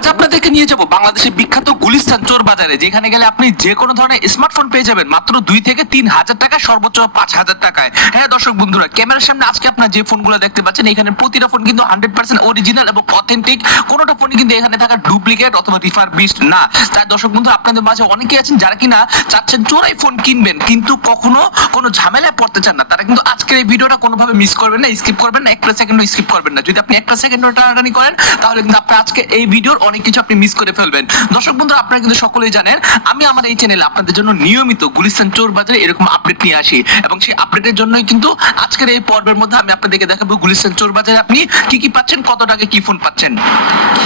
আজ আপনাদেরকে নিয়ে যাব বাংলাদেশের বিখ্যাত গুলিস্তান চোর বাজারে, যেখানে গেলে আপনি যে কোনো ধরনের স্মার্টফোন পেয়ে যাবেন মাত্র 2 থেকে 3 হাজার টাকা, সর্বোচ্চ 5,000 টাকায়। হ্যাঁ দর্শক বন্ধুরা, ক্যামেরার সামনে আজকে আপনারা যে ফোনগুলো দেখতে পাচ্ছেন, এখানে প্রতিটা ফোন কিন্তু 100% অরিজিনাল এবং অথেন্টিক। কোনোটা ফোনই কিন্তু এখানে থাকা ডুপ্লিকেট অথবা রিফারবিশড না। তাই দর্শক বন্ধু, আপনাদের মাঝে অনেকেই আছেন যারা কিনা চাচ্ছেন চোরাই ফোন কিনবেন, কিন্তু কখনো কোনো ঝামেলায় পড়তে চান না। তারা কিন্তু আজকের এই ভিডিওটা কোনোভাবে মিস করবেন না, স্কিপ করবেন না, একটা সেকেন্ডও স্কিপ করবেন না। যদি আপনি একটা সেকেন্ডও টানাটানি করেন, তাহলে কিন্তু আপনি আজকে এই ভিডিওর অনেক কিছু আপনি মিস করে ফেলবেন। দর্শক বন্ধু, আপনারা কিন্তু সকলেই জানেন আমি আমার এই চ্যানেলে আপনাদের জন্য নিয়মিত গুলিস্তান চোর বাজারে এরকম আপডেট নিয়ে আসি, এবং সেই আপডেটের জন্যই কিন্তু আজকের এই পর্বের মধ্যে আমি আপনাদেরকে দেখাবো গুলিস্তান চোর বাজারে আপনি কি কি পাচ্ছেন, কত টাকা কি ফোন পাচ্ছেন।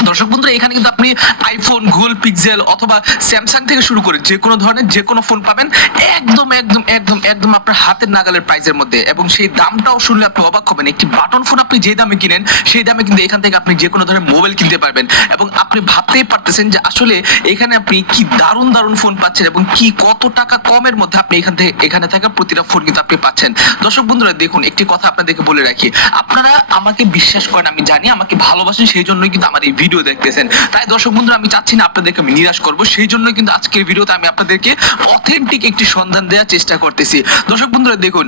দর্শক বন্ধু, এখানে কিন্তু আপনি আইফোন, গুগল পিক্সেল অথবা স্যামসাং থেকে শুরু করে যে কোনো ধরনের যে কোনো ফোন পাবেন একদম একদম একদম একদম আপনার হাতের নাগালের প্রাইসের মধ্যে, এবং সেই দামটাও শুনলে আপনি অবাক হবেন। একটি বাটন ফোন আপনি যে দামে কিনেন সেই দামে কিন্তু এখান থেকে আপনি যে কোনো ধরনের মোবাইল কিনতে পারবেন, এবং আপনি ভাবতেই পারতেছেন যে আসলে এখানে আপনি কি দারুণ দারুণ ফোন পাচ্ছেন এবং কি কত টাকা কমের মধ্যে আপনি এখানে থাকা প্রতিটা ফোন কিন্তু আপনি পাচ্ছেন। দর্শক বন্ধুরা দেখুন, একটি কথা আপনাদেরকে বলে রাখি, আপনারা আমাকে বিশ্বাস করেন, আমি জানি আমাকে ভালোবাসেন, সেই জন্যই কিন্তু আমার এই ভিডিও দেখতেছেন। তাই দর্শক বন্ধুরা, আমি চাচ্ছি না আপনাদেরকে আমি নিরাশ করবো, সেই জন্যই কিন্তু আজকের ভিডিওতে আমি আপনাদেরকে অথেন্টিক একটি সন্ধান দেওয়ার চেষ্টা করতেছি। দর্শক বন্ধুরা দেখুন,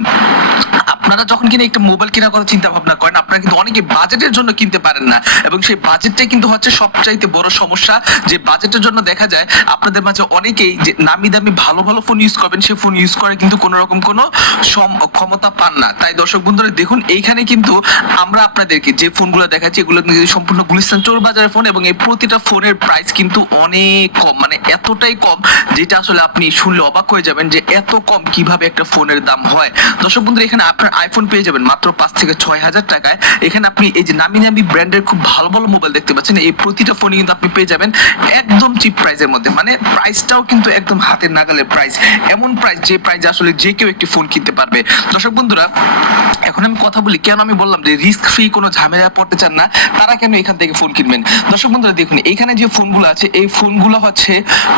আপনারা যখন কিনা একটা মোবাইল কেনার কথা চিন্তা ভাবনা করেন, আপনারা কিন্তু অনেকে বাজেটের জন্য কিনতে পারেন না, এবং সেই বাজেটটাই কিন্তু হচ্ছে সবচাইতে বড় সমস্যা। যে বাজেটের জন্য দেখা যায় আপনাদের মাঝে অনেকেই যে নামি দামি ভালো ভালো ফোন ইউজ করবেন, সেই ফোন ইউজ করে কিন্তু কোনো রকম কোনো ক্ষমতা পান না। তাই দর্শক বন্ধুরা দেখুন, এইখানে কিন্তু আমরা আপনাদেরকে যে ফোনগুলো দেখাচ্ছি এগুলো কিন্তু সম্পূর্ণ গুলিস্তান চোর বাজারের ফোন, এবং এই প্রতিটা ফোনের প্রাইস কিন্তু অনেক কম, মানে এতটাই কম যেটা আসলে আপনি শুনলে অবাক হয়ে যাবেন যে এত কম কিভাবে একটা ফোনের দাম হয়। দর্শক বন্ধুরা, এখানে আপনার আইফোন পেয়ে যাবেন মাত্র 5 থেকে 6 হাজার টাকায়। এখানে আপনি এই যে নামি নামি ব্র্যান্ডের খুব ভালো ভালো মোবাইল দেখতে পাচ্ছেন, এই প্রতিটা ফোনই কিন্তু আপনি পেয়ে যাবেন একদম চিপ প্রাইসের মধ্যে, মানে প্রাইসটাও কিন্তু একদম হাতের নাগালের প্রাইস, এমন প্রাইস যে প্রাইসে আসলে যে কেউ একটি ফোন কিনতে পারবে। দর্শক বন্ধুরা, এখন আমি কথা বলি, কেন আমি বললাম যে রিস্ক ফ্রি কোনো ঝামেলায় পড়তে চান না তারা কেন এখান থেকে ফোন কিনবেন। দর্শক বন্ধুরা দেখুন, এখানে যে ফোনগুলো আছে এই ফোনগুলো হচ্ছে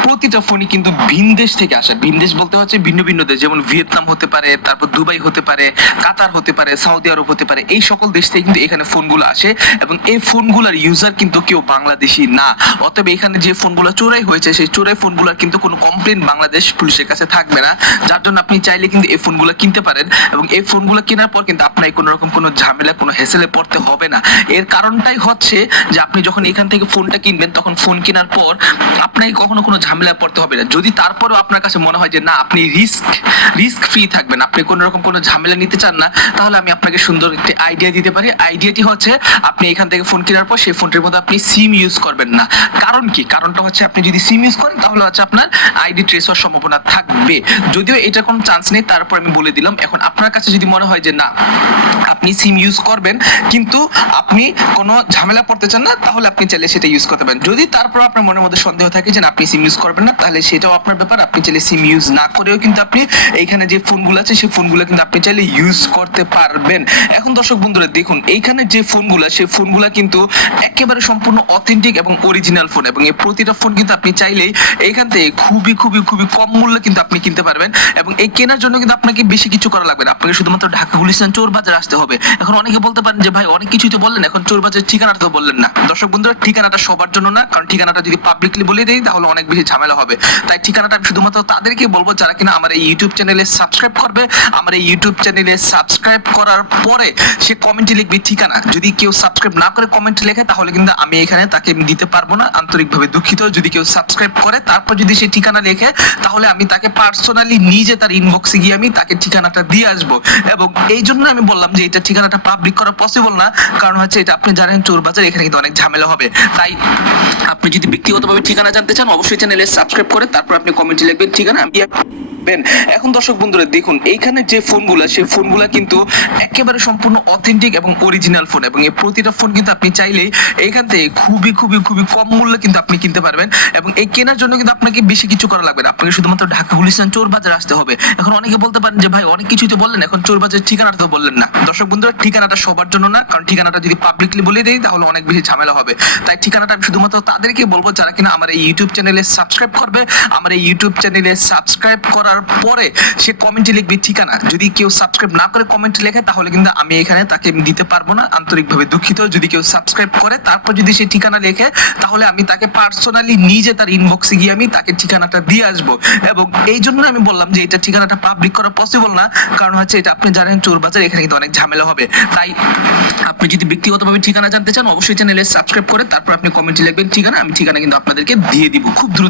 প্রতিটা ফোনই কিন্তু ভিন দেশ থেকে আসে। ভিন দেশ বলতে হচ্ছে ভিন্ন ভিন্ন দেশ, যেমন ভিয়েতনাম হতে পারে, তারপর দুবাই হতে পারে, কাতার হতে পারে, সৌদি আরব হতে পারে, এই সকল দেশ থেকে কিন্তু এখানে ফোনগুলো আসে, এবং এই ফোনগুলোর ইউজার কিন্তু কেউ বাংলাদেশি না। অতএব এখানে যে ফোনগুলো চোরাই হয়েছে সেই চোরাই ফোনগুলোর কিন্তু কোনো কমপ্লেন বাংলাদেশ পুলিশের কাছে থাকবে না, যার জন্য আপনি চাইলে কিন্তু এই ফোনগুলো কিনতে পারেন, এবং এই ফোনগুলো কেনার পর কিন্তু আপনার কোনো রকম কোনো ঝামেলা কোনো হেসেলে পড়তে হবে না। এর কারণটাই হচ্ছে যে আপনি যখন এখান থেকে ফোনটা কিনবেন তখন ফোন কেনার পর আপনাকে কখনো কোনো ঝামেলায় পড়তে হবে না। যদি তারপরেও আপনার কাছে মনে হয় যে না আপনি রিস্ক ফ্রি থাকবেন, আপনি কোনো রকম কোনো ঝামেলা নিতে চান না, তাহলে আমি আপনাকে সুন্দর একটি আইডিয়া দিতে পারি। আইডিয়াটি হচ্ছে আপনি এখান থেকে ফোন কেনার পর সেই ফোনটির মধ্যে আপনি সিম ইউজ করবেন না। কারণ কি? কারণটা হচ্ছে আপনি যদি সিম ইউজ করেন তাহলে হচ্ছে আপনার আইডি ট্রেস হওয়ার সম্ভাবনা থাকবে, যদিও এটার কোনো চান্স নেই, তারপর আমি বলে দিলাম। এখন আপনার কাছে যদি মনে হয় যে না আপনি সিম ইউজ করবেন কিন্তু আপনি কোনো ঝামেলা পড়তে চান না, তাহলে আপনি চাইলে সেটা ইউজ করতে পারেন। যদি তারপর আপনার মনের মধ্যে সন্দেহ থাকে যে আপনি সিম ইউজ করবেন না, তাহলে সেটাও আপনার ব্যাপার, আপনি চাইলে সিম ইউজ না করেও কিন্তু আপনি এইখানে যে ফোনগুলো আছে সেই ফোনগুলো কিন্তু আপনি চাইলে ইউজ করতে পারবেন। এখন দর্শক বন্ধুরা দেখুন, এইখানে যে ফোনগুলো সেই ফোনগুলো কিন্তু একেবারে সম্পূর্ণ অথেন্টিক এবং অরিজিনাল ফোন, এবং এই প্রতিটা ফোন কিন্তু আপনি চাইলেই এইখান থেকে খুবই খুবই খুবই কম মূল্যে কিন্তু আপনি কিনতে পারবেন, এবং এই কেনার জন্য কিন্তু আপনাকে বেশি কিছু করা লাগবে না, আপনাকে শুধুমাত্র ঢাকা গুলিস্তান চোর বাজার আসতে হবে। এখন অনেকে বলতে পারেন যে ভাই অনেক কিছুই তো বললেন, এখন চোর বাজারের ঠিকানাটা তো বললেন না। দর্শক বন্ধুরা, ঠিকানাটা সবার জন্য না, কারণ ঠিকানাটা যদি পাবলিকলি বলে দেই তাহলে অনেক বেশি ঝামেলা হবে। তাই ঠিকানাটা আমি শুধুমাত্র তাদেরকে বলবো যারা কিনা আমার এই ইউটিউব চ্যানেলে সাবস্ক্রাইব করবে। আমার এই ইউটিউব চ্যানেলে সাবস্ক্রাইব করার পরে সে কমেন্টে লিখবে ঠিকানা। যদি কেউ সাবস্ক্রাইব না করে কমেন্টে লেখে তাহলে কিন্তু আমি এখানে তাকে দিতে পারবো না, আন্তরিকভাবে দুঃখিত। যদি কেউ সাবস্ক্রাইব করে তারপর যদি সে ঠিকানা লেখে তাহলে আমি তাকে পার্সোনালি নিজে তার ইনবক্সে গিয়ে আমি তাকে ঠিকানাটা দিয়ে আসবো, এবং এই জন্য আমি বললাম যে এটা ঠিকানাটা পাবলিক করা পসিবল না, কারণ হচ্ছে এটা আপনি জানেন চোর বাজার, এখানে কিন্তু অনেক ঝামেলা হবে। তাই আপনি যদি ব্যক্তিগতভাবে ঠিকানা জানতে চান অবশ্যই চ্যানেলে সাবস্ক্রাইব করে তারপর আপনি কমেন্টে লিখবেন ঠিকানা, আমি এখন দর্শক বন্ধুরা দেখুন, এইখানে যে ফোনগুলো সেই ফোনগুলো কিন্তু একেবারে সম্পূর্ণ অথেন্টিক এবং অরিজিনাল ফোন, এবং এই প্রতিটা ফোন কিন্তু আপনি চাইলেই এইখান থেকে খুবই খুবই খুবই কম মূল্যে কিন্তু আপনি কিনতে পারবেন, এবং এই কেনার জন্য কিন্তু আপনাকে বেশি কিছু করা লাগবে না, আপনাকে শুধুমাত্র ঢাকা গুলিস্তান চোর বাজার আসতে হবে। এখন অনেকে বলতে পারেন যে ভাই অনেক কিছুই তো বললেন, এখন চোর বাজারের ঠিকানাটা তো বললেন না। দর্শক বন্ধুরা, ঠিকানাটা সবার জন্য না, কারণ ঠিকানাটা যদি পাবলিকলি বলে দেই তাহলে অনেক বেশি ঝামেলা হবে। তাই ঠিকানাটা আমি শুধুমাত্র তাদেরকে বলবো যারা কিনা আমার এই ইউটিউব চ্যানেলে সাবস্ক্রাইব করবে। আমার এই ইউটিউব চ্যানেলে সাবস্ক্রাইব করার করার পরে সে কমেন্টে লিখবে ঠিকানা। যদি কেউ সাবস্ক্রাইব না করে কমেন্টে লেখে তাহলে কিন্তু আমি এখানে তাকে দিতে পারবো না, আন্তরিকভাবে দুঃখিত। যদি কেউ সাবস্ক্রাইব করে তারপর যদি সে ঠিকানা লেখে তাহলে আমি তাকে পার্সোনালি নিজে তার ইনবক্সে গিয়ে আমি তাকে ঠিকানাটা দিয়ে আসবো। এবং এই জন্য আমি বললাম যে এটা ঠিকানাটা পাবলিক করা পসিবল না, কারণ হচ্ছে এটা আপনি জানেন চোর বাজার, এখানে কিন্তু অনেক ঝামেলা হবে। তাই আপনি যদি ব্যক্তিগতভাবে ঠিকানা জানতে চান অবশ্যই চ্যানেলে সাবস্ক্রাইব করে তারপর আপনি কমেন্টে লিখবেন ঠিকানা, আমি ঠিকানা কিন্তু আপনাদেরকে দিয়ে দিব খুব দ্রুত।